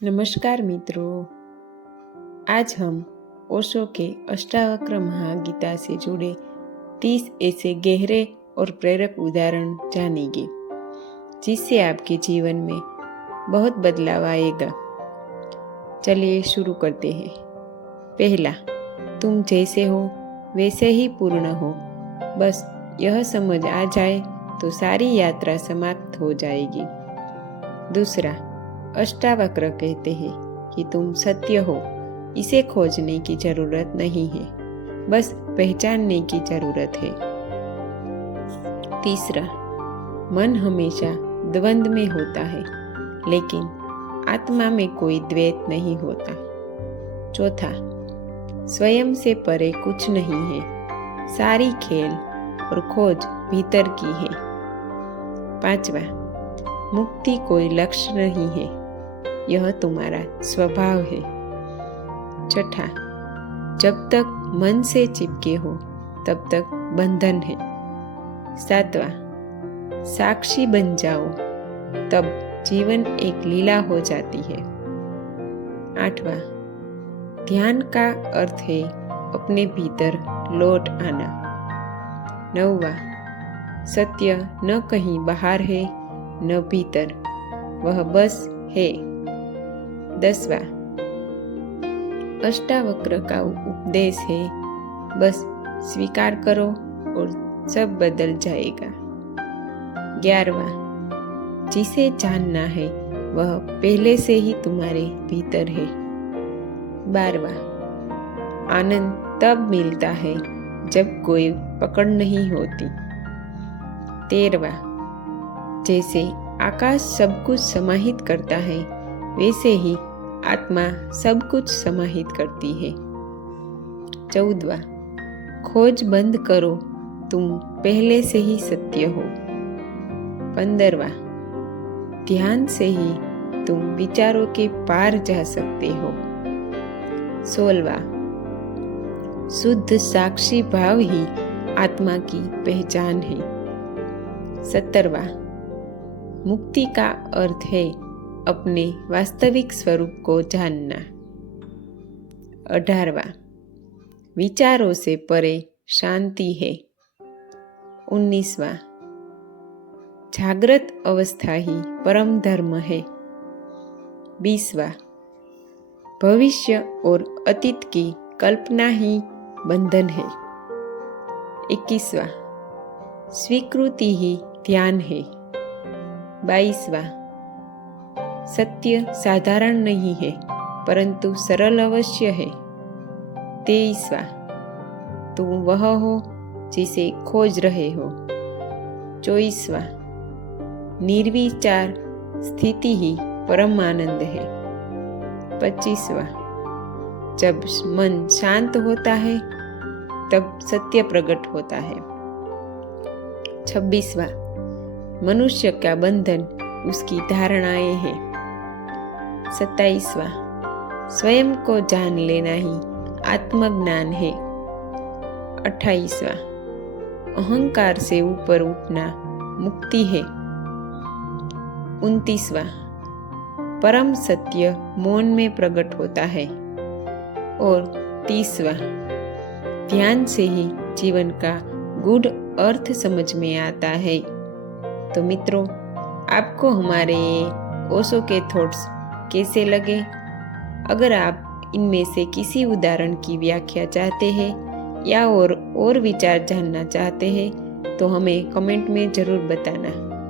नमस्कार मित्रों, आज हम ओशो के अष्टावक्र महागीता से जुड़े 30 ऐसे गहरे और प्रेरक उदाहरण जानेंगे जिससे आपके जीवन में बहुत बदलाव आएगा। चलिए शुरू करते हैं। पहला, तुम जैसे हो वैसे ही पूर्ण हो। बस यह समझ आ जाए तो सारी यात्रा समाप्त हो जाएगी। दूसरा, अष्टावक्र कहते हैं कि तुम सत्य हो, इसे खोजने की जरूरत नहीं है, बस पहचानने की जरूरत है। तीसरा, मन हमेशा द्वंद्व में होता है, लेकिन आत्मा में कोई द्वैत नहीं होता। चौथा, स्वयं से परे कुछ नहीं है, सारी खेल और खोज भीतर की है। पांचवा, मुक्ति कोई लक्ष्य नहीं है, यह तुम्हारा स्वभाव है। छठा, जब तक मन से चिपके हो तब तक बंधन है। सातवां, साक्षी बन जाओ, तब जीवन एक लीला हो जाती है। आठवां, ध्यान का अर्थ है अपने भीतर लौट आना। नौवां, सत्य न कहीं बाहर है न भीतर, वह बस है। 10वां, अष्टावक्र का उपदेश है बस स्वीकार करो और सब बदल जाएगा। 11वां, जिसे जानना है वह पहले से ही तुम्हारे भीतर है। 12वां, आनंद तब मिलता है जब कोई पकड़ नहीं होती। 13वां, जैसे आकाश सब कुछ समाहित करता है वैसे ही आत्मा सब कुछ समाहित करती है। 14वां, खोज बंद करो, तुम पहले से ही सत्य हो। 15वां, ध्यान से ही तुम विचारों के पार जा सकते हो। 16वां, शुद्ध साक्षी भाव ही आत्मा की पहचान है। 17वां, मुक्ति का अर्थ है अपने वास्तविक स्वरूप को जानना। 18वां, विचारों से परे शांति है। 19वां, जागृत अवस्था ही परम धर्म है। 20वां, भविष्य और अतीत की कल्पना ही बंधन है। 21वां, स्वीकृति ही ध्यान है। 22वां, सत्य साधारण नहीं है परंतु सरल अवश्य है। 23वां, तुम वह हो जिसे खोज रहे हो। 24वां, निर्विचार स्थिति ही परम आनंद है। 25वां, जब मन शांत होता है तब सत्य प्रकट होता है। 26वां, मनुष्य का बंधन उसकी धारणाएं हैं। 27वां, स्वयं को जान लेना ही आत्मज्ञान है। 28वां, अहंकार से ऊपर उठना मुक्ति है। 29वां, परम सत्य मौन में प्रकट होता है। और 30वां, ध्यान से ही जीवन का गूढ़ अर्थ समझ में आता है। तो मित्रों, आपको हमारे ओशो के थॉट्स कैसे लगे? अगर आप इनमें से किसी उदाहरण की व्याख्या चाहते हैं या और विचार जानना चाहते हैं तो हमें कमेंट में ज़रूर बताना।